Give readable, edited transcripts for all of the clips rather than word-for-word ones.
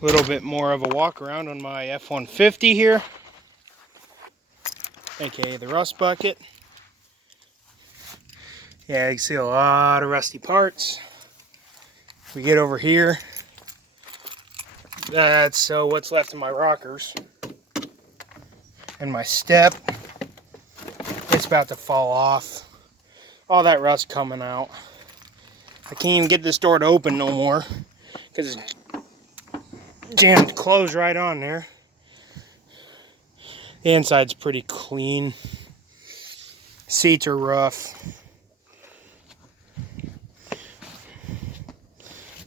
A little bit more of a walk around on my F150 here, aka the rust bucket. Yeah, you can see a lot of rusty parts. We get over here, that's what's left of my rockers and my step. It's about to fall off. All that rust coming out. I can't even get this door to open no more because it's jammed closed right on there. The inside's pretty clean. Seats are rough.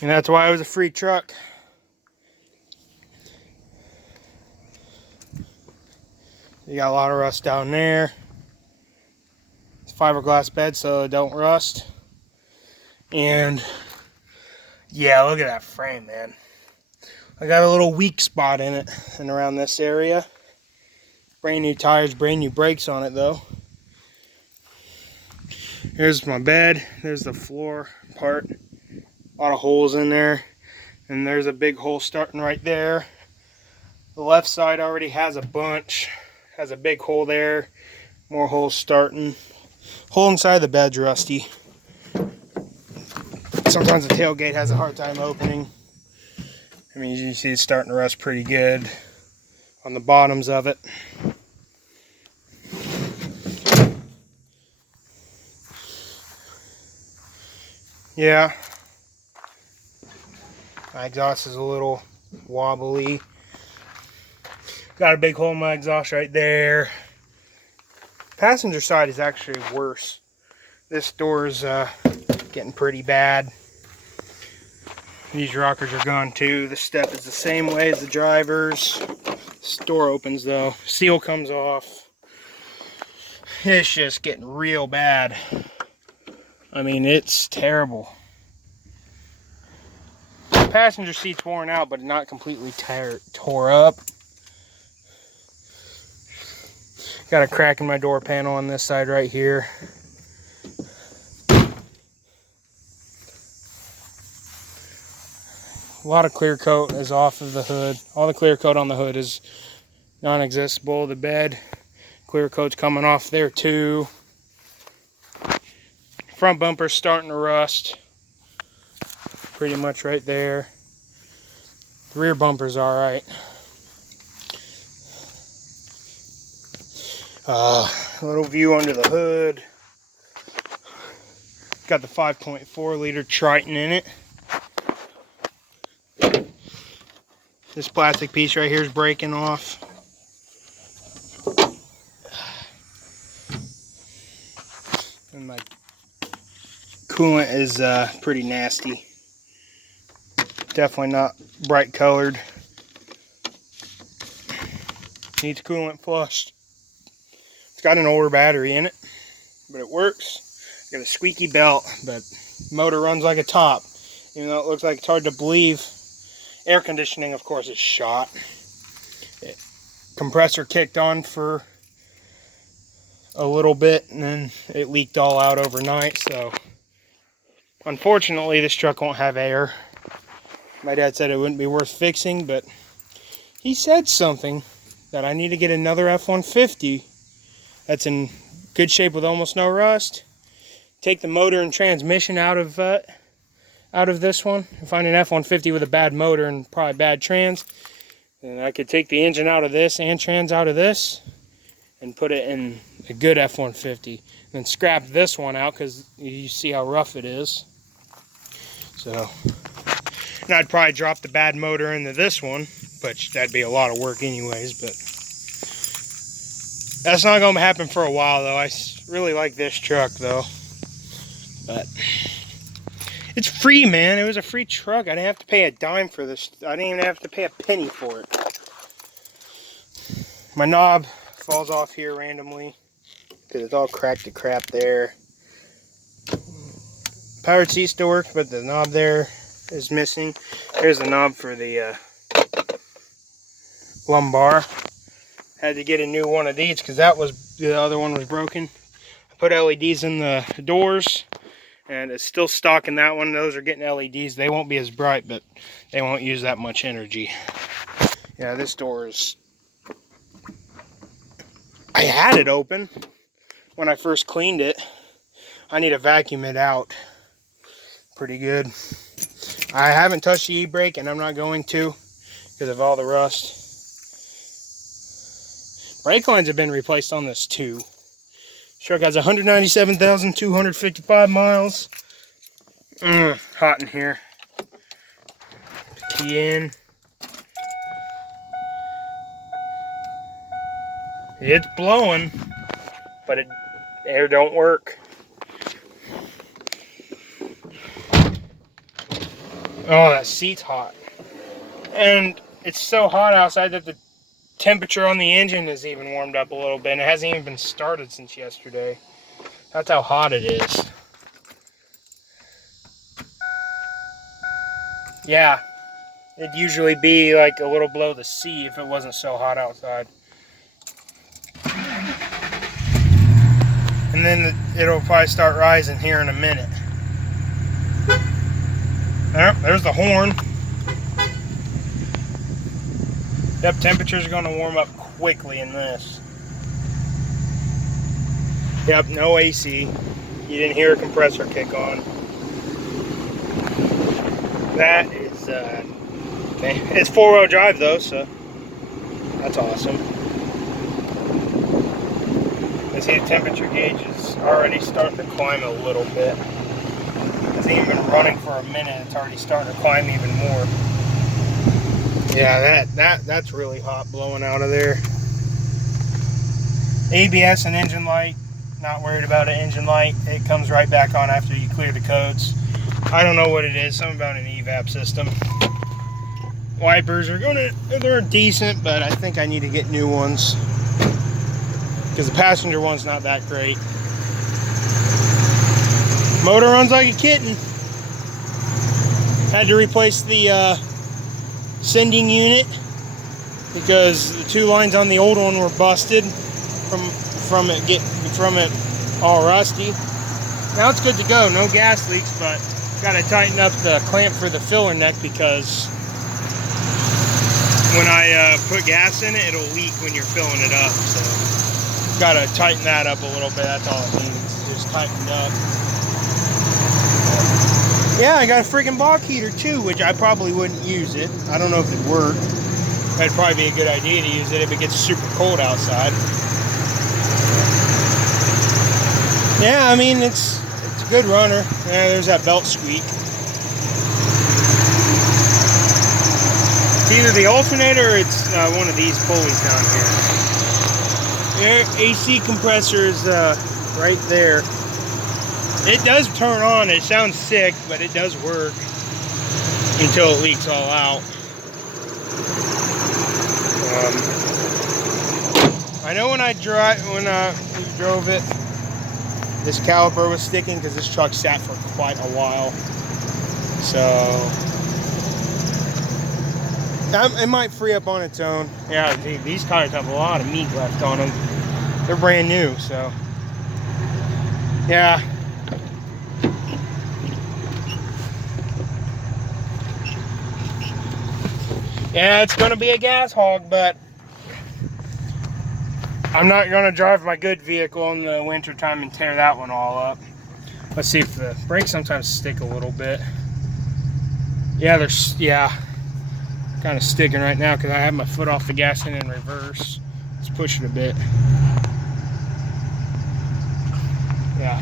And that's why it was a free truck. You got a lot of rust down there. It's fiberglass bed so it don't rust. And yeah, look at that frame, man. I got a little weak spot in it and around this area. Brand new tires, brand new brakes on it though. Here's my bed. There's the floor part. A lot of holes in there. And there's a big hole starting right there. The left side already has a bunch. Has a big hole there. More holes starting. Hole inside the bed's rusty. Sometimes the tailgate has a hard time opening. I mean, you see it's starting to rust pretty good on the bottoms of it. Yeah. My exhaust is a little wobbly. Got a big hole in my exhaust right there. Passenger side is actually worse. This door's getting pretty bad. These rockers are gone too. The step is the same way as the driver's. This door opens though. Seal comes off. It's just getting real bad. I mean, it's terrible. The passenger seat's worn out, but not completely tore up. Got a crack in my door panel on this side right here. A lot of clear coat is off of the hood. All the clear coat on the hood is non-existent. The bed, clear coat's coming off there too. Front bumper's starting to rust. Pretty much right there. The rear bumper's alright. A little view under the hood. Got the 5.4 liter Triton in it. This plastic piece right here is breaking off. And my coolant is pretty nasty. Definitely not bright colored. Needs coolant flushed. It's got an older battery in it, but it works. Got a squeaky belt, but motor runs like a top. Even though it looks like it's hard to believe. Air conditioning, of course, is shot. Compressor kicked on for a little bit, and then it leaked all out overnight. So, unfortunately, this truck won't have air. My dad said it wouldn't be worth fixing, but he said something that I need to get another F150 that's in good shape with almost no rust. Take the motor and transmission out of this one and find an F-150 with a bad motor and probably bad trans. And I could take the engine out of this and trans out of this and put it in a good F-150. And then scrap this one out because you see how rough it is. So, and I'd probably drop the bad motor into this one, but that'd be a lot of work anyways. But that's not going to happen for a while though. I really like this truck though. But it's free, man. It was a free truck. I didn't have to pay a dime for this. I didn't even have to pay a penny for it. My knob falls off here randomly because it's all cracked to crap there. Powered seat still works, but the knob there is missing. Here's the knob for the lumbar. Had to get a new one of these because the other one was broken. I put LEDs in the doors And it's still stock in that one. Those are getting LEDs. They won't be as bright, but they won't use that much energy. Yeah, this door is... I had it open when I first cleaned it. I need to vacuum it out pretty good. I haven't touched the e-brake, and I'm not going to because of all the rust. Brake lines have been replaced on this too. Truck has 197,255 miles. Hot in here. Key in. It's blowing, but air don't work. Oh, that seat's hot. And it's so hot outside that the temperature on the engine is even warmed up a little bit, and it hasn't even been started since yesterday. That's how hot it is. Yeah, it'd usually be like a little below the C if it wasn't so hot outside. And then it'll probably start rising here in a minute. There's the horn. Yep, temperatures are going to warm up quickly in this. Yep, no AC. You didn't hear a compressor kick on. That is, it's four-wheel drive though, so that's awesome. You see the temperature gauge is already starting to climb a little bit. It hasn't even been running for a minute. It's already starting to climb even more. Yeah, that's really hot blowing out of there. ABS and engine light. Not worried about an engine light. It comes right back on after you clear the codes. I don't know what it is. Something about an evap system. Wipers they're decent, but I think I need to get new ones because the passenger one's not that great. Motor runs like a kitten. Had to replace the sending unit because the two lines on the old one were busted from it all rusty. Now it's good to go, no gas leaks, but got to tighten up the clamp for the filler neck because when I put gas in it, it'll leak when you're filling it up. So got to tighten that up a little bit. That's all it needs, just tightened up. Yeah, I got a freaking block heater too, which I probably wouldn't use it. I don't know if it'd work. That'd probably be a good idea to use it if it gets super cold outside. Yeah, I mean, it's a good runner. Yeah, there's that belt squeak. It's either the alternator or it's one of these pulleys down here. The AC compressor is right there. It does turn on. It sounds sick, but it does work until it leaks all out. I know when we drove it, this caliper was sticking because this truck sat for quite a while. So it might free up on its own. Yeah, these tires have a lot of meat left on them. They're brand new, so yeah. Yeah, it's going to be a gas hog, but I'm not going to drive my good vehicle in the winter time and tear that one all up. Let's see if the brakes sometimes stick a little bit. Yeah, they're kind of sticking right now because I have my foot off the gas and in reverse. Let's push it a bit. Yeah.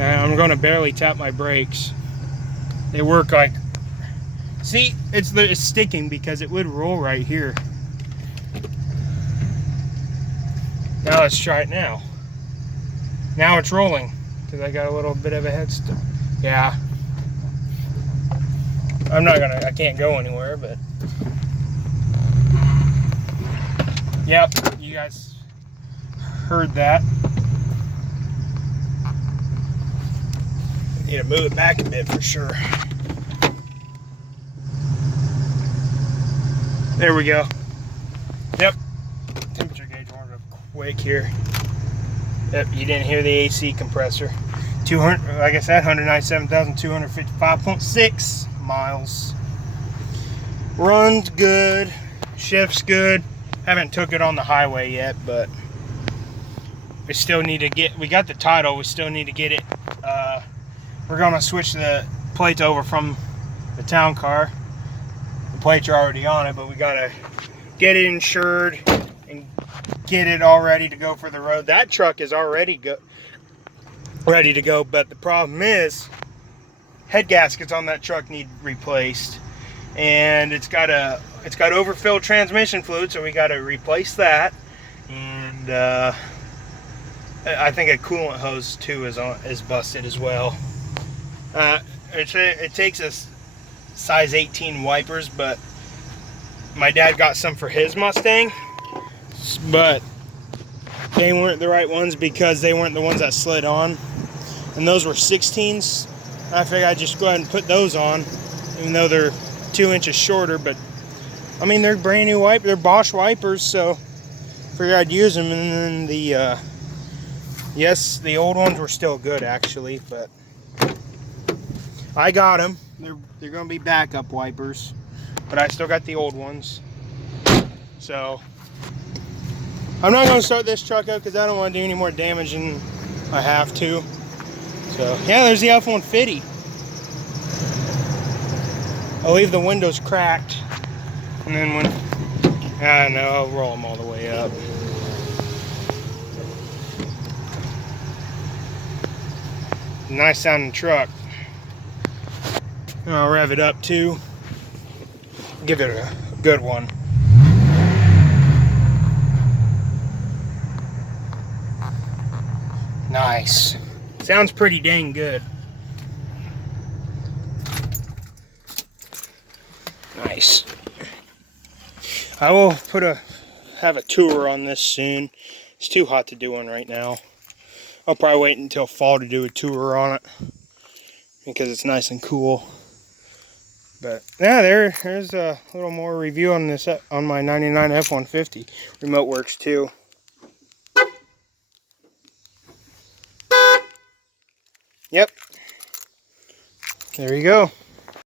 I'm going to barely tap my brakes. They work like, see, it's sticking because it would roll right here. Now let's try it now. Now it's rolling because I got a little bit of a head start. Yeah. I can't go anywhere, but. Yep, you guys heard that. Need to move it back a bit for sure. There we go. Yep. Temperature gauge warmed up quick here. Yep, you didn't hear the AC compressor. 200, like I said, 197,255.6 miles. Runs good, shifts good. Haven't took it on the highway yet, but we still need to get, we got the title, we still need to get it. We're gonna switch the plates over from the town car. The plates are already on it, but we gotta get it insured and get it all ready to go for the road. That truck is already ready to go, but the problem is head gaskets on that truck need replaced, and it's got overfilled transmission fluid, so we got to replace that. And I think a coolant hose too is busted as well. It takes us size 18 wipers, but my dad got some for his Mustang, but they weren't the right ones because they weren't the ones that slid on, and those were 16s. I figured I'd just go ahead and put those on, even though they're 2 inches shorter. But I mean, they're brand new they're Bosch wipers, so figured I'd use them. And then yes, the old ones were still good actually, but I got them. They're gonna be backup wipers, but I still got the old ones. So I'm not gonna start this truck up because I don't want to do any more damage than I have to. So yeah, there's the F-150. I'll leave the windows cracked, and then when I know, I'll roll them all the way up. Nice sounding truck. And I'll rev it up too. Give it a good one. Nice. Sounds pretty dang good. Nice. I will have a tour on this soon. It's too hot to do one right now. I'll probably wait until fall to do a tour on it because it's nice and cool. But yeah, there's a little more review on this on my 99 F-150. Remote works too. Yep. There you go.